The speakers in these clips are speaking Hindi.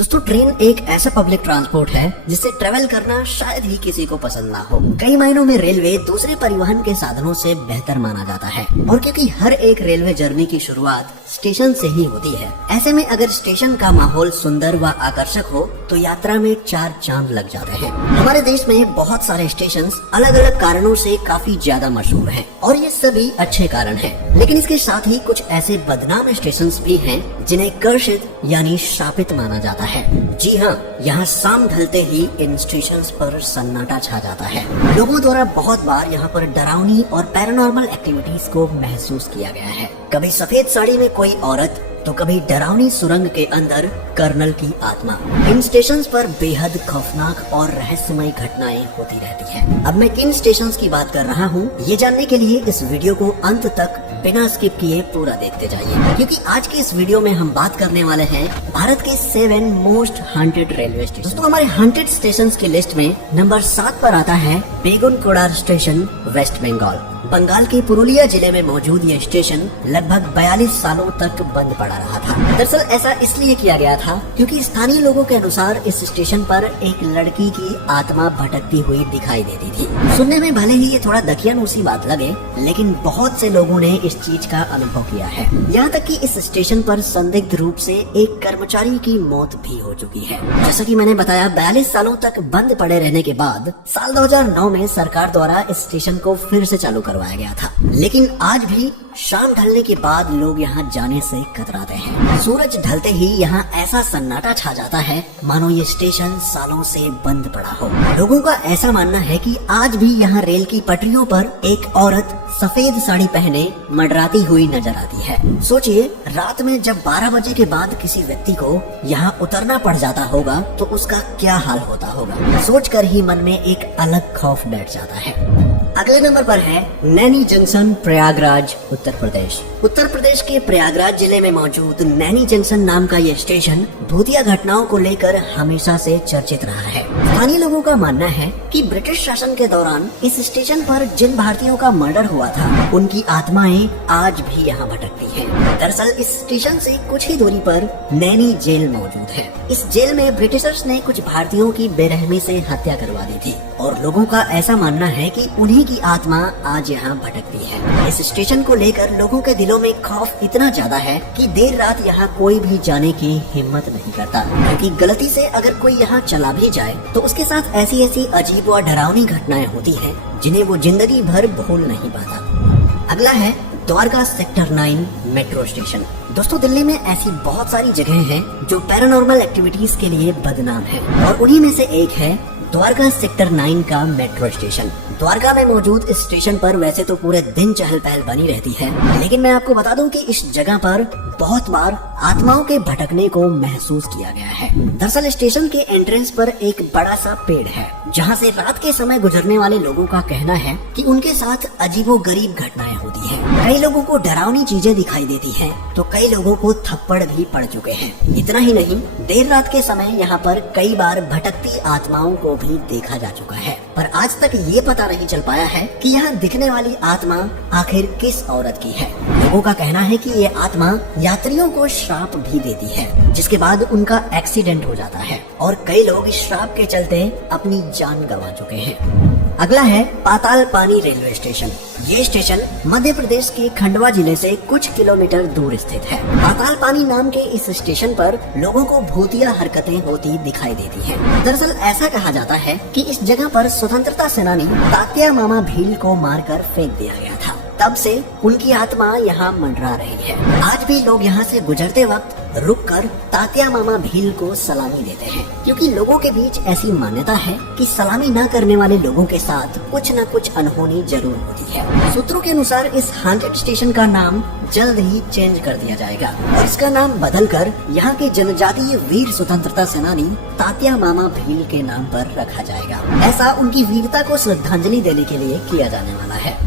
दोस्तों ट्रेन एक ऐसा पब्लिक ट्रांसपोर्ट है जिससे ट्रेवल करना शायद ही किसी को पसंद ना हो। कई मायनों में रेलवे दूसरे परिवहन के साधनों से बेहतर माना जाता है और क्योंकि हर एक रेलवे जर्नी की शुरुआत स्टेशन से ही होती है, ऐसे में अगर स्टेशन का माहौल सुंदर व आकर्षक हो तो यात्रा में चार चांद लग जाते हैं। हमारे देश में बहुत सारे स्टेशन अलग अलग कारणों से काफी ज्यादा मशहूर हैं और ये सभी अच्छे कारण हैं। लेकिन इसके साथ ही कुछ ऐसे बदनाम स्टेशन भी हैं जिन्हें कर्षित यानी शापित माना जाता है। जी हाँ, यहाँ शाम ढलते ही इन स्टेशन पर सन्नाटा छा जाता है। लोगों द्वारा बहुत बार यहाँ पर डरावनी और पैरानॉर्मल एक्टिविटीज को महसूस किया गया है। कभी सफेद साड़ी में कोई औरत तो कभी डरावनी सुरंग के अंदर कर्नल की आत्मा। इन स्टेशंस पर बेहद खौफनाक और रहस्यमय घटनाएं होती रहती हैं। अब मैं किन स्टेशंस की बात कर रहा हूँ, ये जानने के लिए इस वीडियो को अंत तक बिना स्किप किए पूरा देखते जाइए, क्योंकि आज के इस वीडियो में हम बात करने वाले हैं भारत के 7 मोस्ट हॉन्टेड रेलवे स्टेशन। दोस्तों हमारे हॉन्टेड स्टेशन की लिस्ट में नंबर 7 पर आता है बेगुनकोड़ार स्टेशन, वेस्ट बंगाल। बंगाल के पुरुलिया जिले में मौजूद यह स्टेशन लगभग 42 सालों तक बंद पड़ा रहा था। दरअसल ऐसा इसलिए किया गया था क्योंकि स्थानीय लोगों के अनुसार इस स्टेशन पर एक लड़की की आत्मा भटकती हुई दिखाई देती थी। सुनने में भले ही ये थोड़ा दकियानूसी बात लगे, लेकिन बहुत से लोगों ने इस चीज का अनुभव किया है। यहाँ तक कि इस स्टेशन पर संदिग्ध रूप से एक कर्मचारी की मौत भी हो चुकी है। जैसा कि मैंने बताया, 42 सालों तक बंद पड़े रहने के बाद साल 2009 में सरकार द्वारा इस स्टेशन को फिर से चालू करवाया गया था। लेकिन आज भी शाम ढलने के बाद लोग यहाँ जाने से कतराते हैं। सूरज ढलते ही यहाँ ऐसा सन्नाटा छा जाता है मानो ये स्टेशन सालों से बंद पड़ा हो। लोगों का ऐसा मानना है कि आज भी यहाँ रेल की पटरियों पर एक औरत सफेद साड़ी पहने मंडराती हुई नजर आती है। सोचिए, रात में जब 12 बजे के बाद किसी व्यक्ति को यहाँ उतरना पड़ जाता होगा तो उसका क्या हाल होता होगा। सोचकर ही मन में एक अलग खौफ बैठ जाता है। अगले नंबर पर है नैनी जंक्शन, प्रयागराज, उत्तर प्रदेश। उत्तर प्रदेश के प्रयागराज जिले में मौजूद नैनी जंक्शन नाम का यह स्टेशन भूतिया घटनाओं को लेकर हमेशा से चर्चित रहा है। स्थानीय लोगों का मानना है कि ब्रिटिश शासन के दौरान इस स्टेशन पर जिन भारतीयों का मर्डर हुआ था, उनकी आत्माएं आज भी यहाँ भटकती हैं। दरअसल इस स्टेशन से कुछ ही दूरी पर नैनी जेल मौजूद है। इस जेल में ब्रिटिशर्स ने कुछ भारतीयों की बेरहमी से हत्या करवा दी थी और लोगों का ऐसा मानना है कि उन्हीं की आत्मा आज यहाँ भटकती है। इस स्टेशन को लेकर लोगों के दिलों में खौफ इतना ज्यादा है कि देर रात यहाँ कोई भी जाने की हिम्मत नहीं करता, क्योंकि गलती से अगर कोई यहाँ चला भी जाए तो उसके साथ ऐसी ऐसी अजीब व डरावनी घटनाएं होती हैं जिन्हें वो जिंदगी भर भूल नहीं पाता। अगला है द्वारका सेक्टर 9 मेट्रो स्टेशन। दोस्तों दिल्ली में ऐसी बहुत सारी जगह हैं जो पैरानॉर्मल एक्टिविटीज के लिए बदनाम है और उन्हीं में से एक है द्वारका सेक्टर 9 का मेट्रो स्टेशन। द्वारका में मौजूद इस स्टेशन पर वैसे तो पूरे दिन चहल पहल बनी रहती है, लेकिन मैं आपको बता दूं कि इस जगह पर बहुत बार आत्माओं के भटकने को महसूस किया गया है। दरअसल स्टेशन के एंट्रेंस पर एक बड़ा सा पेड़ है, जहां से रात के समय गुजरने वाले लोगों का कहना है कि उनके साथ अजीबोगरीब घटनाएं होती हैं। कई लोगों को डरावनी चीजें दिखाई देती हैं, तो कई लोगों को थप्पड़ भी पड़ चुके हैं। इतना ही नहीं, देर रात के समय यहाँ पर कई बार भटकती आत्माओं को भी देखा जा चुका है, पर आज तक ये पता नहीं चल पाया है कि यहाँ दिखने वाली आत्मा आखिर किस औरत की है। लोगों का कहना है कि ये आत्मा यात्रियों को श्राप भी देती है, जिसके बाद उनका एक्सीडेंट हो जाता है और कई लोग इस श्राप के चलते अपनी जान गंवा चुके हैं। अगला है पाताल पानी रेलवे स्टेशन। ये स्टेशन मध्य प्रदेश के खंडवा जिले से कुछ किलोमीटर दूर स्थित है। पाताल पानी नाम के इस स्टेशन पर लोगों को भूतिया हरकतें होती दिखाई देती हैं। दरअसल ऐसा कहा जाता है कि इस जगह पर स्वतंत्रता सेनानी तात्या मामा भील को मारकर फेंक दिया गया था। तब से उनकी आत्मा यहाँ मंडरा रही है। आज भी लोग यहाँ से गुजरते वक्त रुककर तात्या मामा भील को सलामी देते हैं, क्योंकि लोगों के बीच ऐसी मान्यता है कि सलामी न करने वाले लोगों के साथ कुछ न कुछ अनहोनी जरूर होती है। सूत्रों के अनुसार इस हॉन्टेड स्टेशन का नाम जल्द ही चेंज कर दिया जाएगा और इसका नाम बदलकर यहाँ के जनजातीय वीर स्वतंत्रता सेनानी तात्या मामा भील के नाम पर रखा जाएगा। ऐसा उनकी वीरता को श्रद्धांजलि देने के लिए किया जाने वाला है।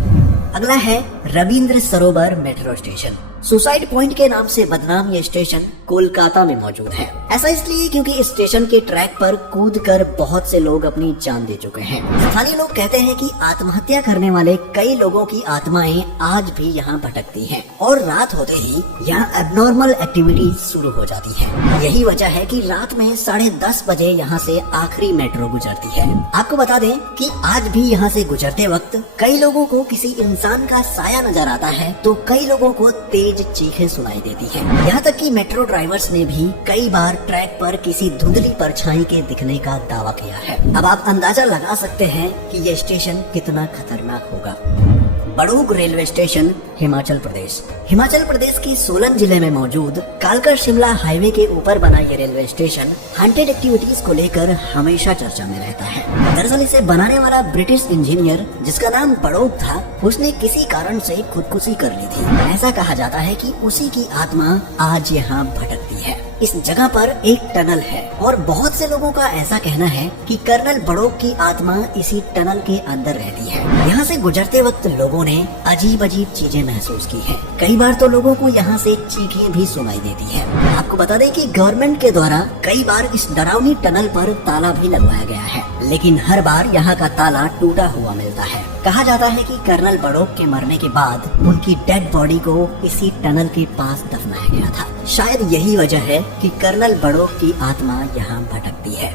अगला है रविंद्र सरोवर मेट्रो स्टेशन। सुसाइड पॉइंट के नाम से बदनाम ये स्टेशन कोलकाता में मौजूद है। ऐसा इसलिए क्योंकि इस स्टेशन के ट्रैक पर कूदकर बहुत से लोग अपनी जान दे चुके हैं। स्थानीय लोग कहते हैं कि आत्महत्या करने वाले कई लोगों की आत्माएं आज भी यहाँ भटकती हैं और रात होते ही यहाँ एबनॉर्मल एक्टिविटी शुरू हो जाती है। यही वजह है कि रात में 10:30 बजे यहाँ से आखिरी मेट्रो गुजरती है। आपको बता दें कि आज भी यहाँ से गुजरते वक्त कई लोगों को किसी इंसान का साया नजर आता है तो कई लोगों को तेज चीखें सुनाई देती है। यहाँ तक कि मेट्रो ड्राइवर्स ने भी कई बार ट्रैक पर किसी धुंधली परछाई के दिखने का दावा किया है। अब आप अंदाजा लगा सकते हैं कि यह स्टेशन कितना खतरनाक होगा। बड़ूग रेलवे स्टेशन, हिमाचल प्रदेश। हिमाचल प्रदेश की सोलन जिले में मौजूद कालका शिमला हाईवे के ऊपर बना ये रेलवे स्टेशन हॉन्टेड एक्टिविटीज को लेकर हमेशा चर्चा में रहता है। दरअसल इसे बनाने वाला ब्रिटिश इंजीनियर जिसका नाम बड़ौग था, उसने किसी कारण से खुदकुशी कर ली थी। ऐसा कहा जाता है कि उसी की आत्मा आज यहाँ भटकती है। इस जगह पर एक टनल है और बहुत से लोगों का ऐसा कहना है कि कर्नल बड़ौग की आत्मा इसी टनल के अंदर रहती है। यहाँ से गुजरते वक्त लोगों ने अजीब अजीब चीजें महसूस की है। कई बार तो लोगों को यहाँ से चीखें भी सुनाई देती है। आपको बता दें कि गवर्नमेंट के द्वारा कई बार इस डरावनी टनल पर ताला भी लगवाया गया है, लेकिन हर बार यहाँ का ताला टूटा हुआ मिलता है। कहा जाता है कि कर्नल बड़ौग के मरने के बाद उनकी डेड बॉडी को इसी टनल के पास दफनाया गया था। शायद यही वजह है कि कर्नल बड़ौग की आत्मा यहाँ भटकती है।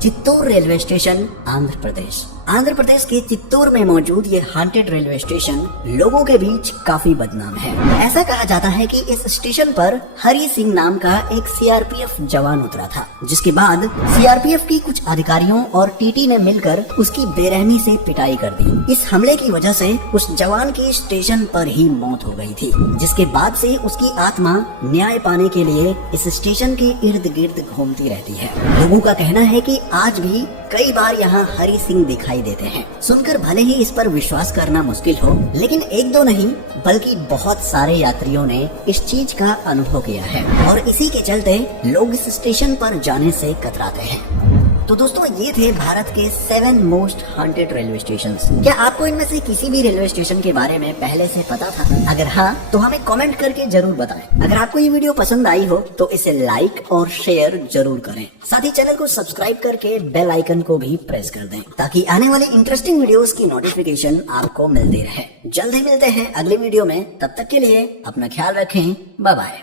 Chittoor railway station, Andhra Pradesh. आंध्र प्रदेश के चित्तूर में मौजूद ये हॉन्टेड रेलवे स्टेशन लोगों के बीच काफी बदनाम है। ऐसा कहा जाता है कि इस स्टेशन पर हरी सिंह नाम का एक सीआरपीएफ जवान उतरा था, जिसके बाद सीआरपीएफ की कुछ अधिकारियों और टीटी ने मिलकर उसकी बेरहमी से पिटाई कर दी। इस हमले की वजह से उस जवान की स्टेशन पर ही मौत हो गई थी, जिसके बाद से उसकी आत्मा न्याय पाने के लिए इस स्टेशन के इर्द गिर्द घूमती रहती है। लोगों का कहना है कि आज भी कई बार यहाँ हरी सिंह दिखाई देते हैं। सुनकर भले ही इस पर विश्वास करना मुश्किल हो, लेकिन एक दो नहीं बल्कि बहुत सारे यात्रियों ने इस चीज का अनुभव किया है और इसी के चलते लोग इस स्टेशन पर जाने से कतराते हैं। तो दोस्तों, ये थे भारत के 7 मोस्ट हॉन्टेड रेलवे स्टेशंस। क्या आपको इनमें से किसी भी रेलवे स्टेशन के बारे में पहले से पता था? अगर हाँ, तो हमें कमेंट करके जरूर बताएं। अगर आपको ये वीडियो पसंद आई हो तो इसे लाइक और शेयर जरूर करें। साथ ही चैनल को सब्सक्राइब करके बेल आइकन को भी प्रेस कर दें, ताकि आने वाले इंटरेस्टिंग वीडियोस की नोटिफिकेशन आपको मिलती रहे। जल्द ही मिलते हैं अगले वीडियो में। तब तक के लिए अपना ख्याल रखें। Bye bye.